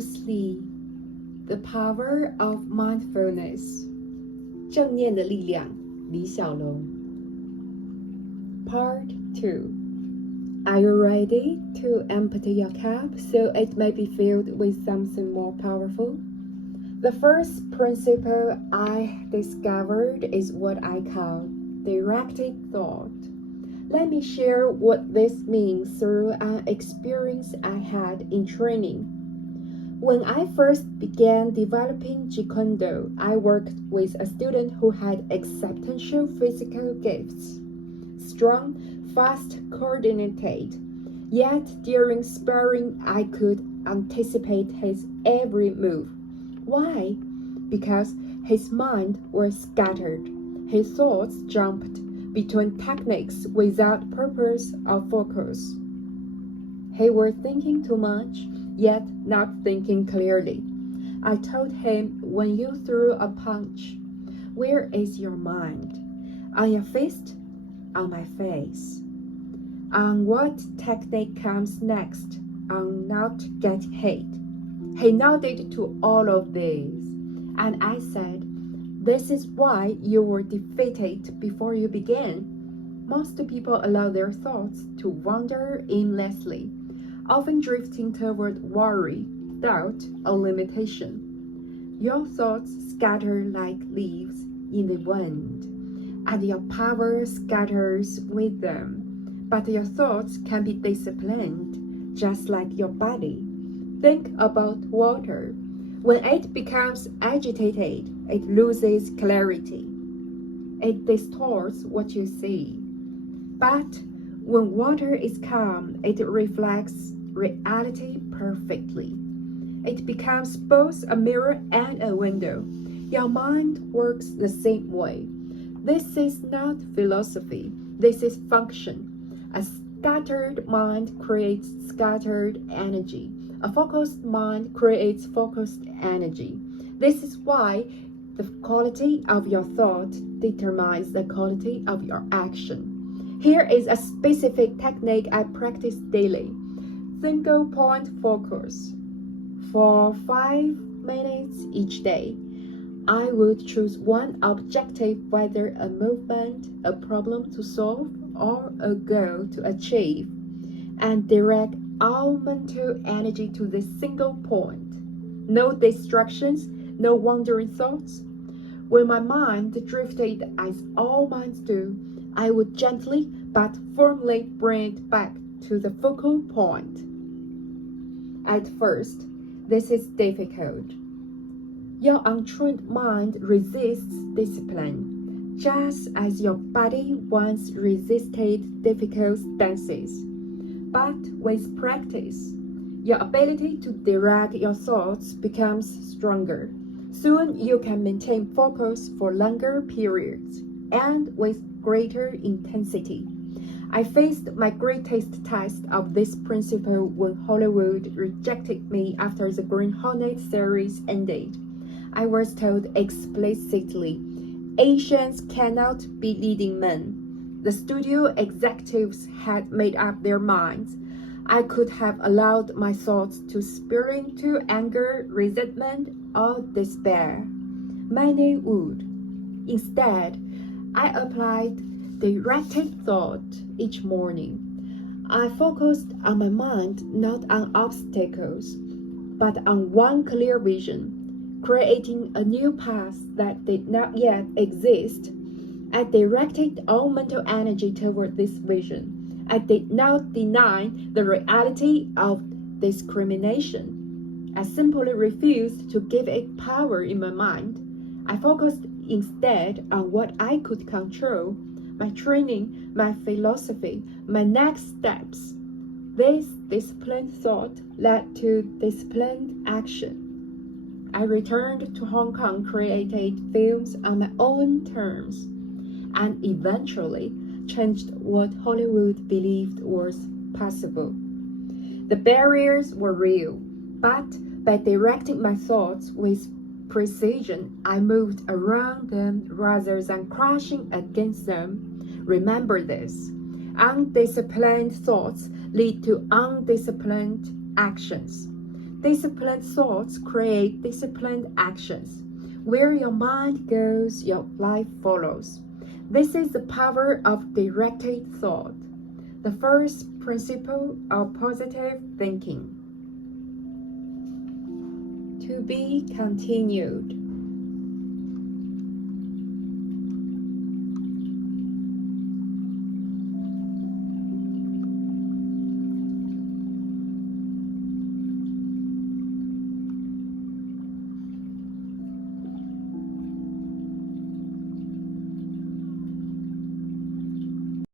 Bruce Lee, The Power of Mindfulness 正念的力量李小龙 Part 2 Are you ready to empty your cup so it may be filled with something more powerful? The first principle I discovered is what I call directed thought. Let me share what this means through an experience I had in training. When I first began developing Jeet Kune Do, I worked with a student who had exceptional physical gifts. Strong, fast, coordinated. Yet during sparring, I could anticipate his every move. Why? Because his mind was scattered. His thoughts jumped between techniques without purpose or focus. He was thinking too much, yet not thinking clearly. I told him, when you threw a punch, where is your mind? On your fist? On my face? On what technique comes next? On not getting hit? He nodded to all of these, and I said, this is why you were defeated before you began. Most people allow their thoughts to wander aimlessly, often drifting toward worry, doubt, or limitation. Your thoughts scatter like leaves in the wind, and your power scatters with them. But your thoughts can be disciplined, just like your body. Think about water. When it becomes agitated, it loses clarity. It distorts what you see. But when water is calm, it reflects reality perfectly. It becomes both a mirror and a window. Your mind works the same way. This is not philosophy. This is function. A scattered mind creates scattered energy. A focused mind creates focused energy. This is why the quality of your thought determines the quality of your action. Here is a specific technique I practice daily. Single point focus. For 5 minutes each day, I would choose one objective, whether a movement, a problem to solve, or a goal to achieve, and direct all mental energy to this single point. No distractions, no wandering thoughts. When my mind drifted, as all minds do, I would gently but firmly bring it back to the focal point. At first, this is difficult. Your untrained mind resists discipline, just as your body once resisted difficult stances. But with practice, your ability to direct your thoughts becomes stronger. Soon you can maintain focus for longer periods and with greater intensity. I faced my greatest test of this principle when Hollywood rejected me after the Green Hornet series ended. I was told explicitly, Asians cannot be leading men. The studio executives had made up their minds. I could have allowed my thoughts to spill into anger, resentment, or despair. Many would. Instead, I applied directed thought each morning. I focused on my mind, not on obstacles, but on one clear vision, creating a new path that did not yet exist. I directed all mental energy toward this vision. I did not deny the reality of discrimination. I simply refused to give it power in my mind. I focused instead on what I could control, my training, my philosophy, my next steps. This disciplined thought led to disciplined action. I returned to Hong Kong, created films on my own terms, and eventually changed what Hollywood believed was possible. The barriers were real, but by directing my thoughts with precision, I moved around them rather than crashing against them. Remember this: undisciplined thoughts lead to undisciplined actions. Disciplined thoughts create disciplined actions. Where your mind goes, your life follows. This is the power of directed thought, the first principle of positive thinking. To be continued.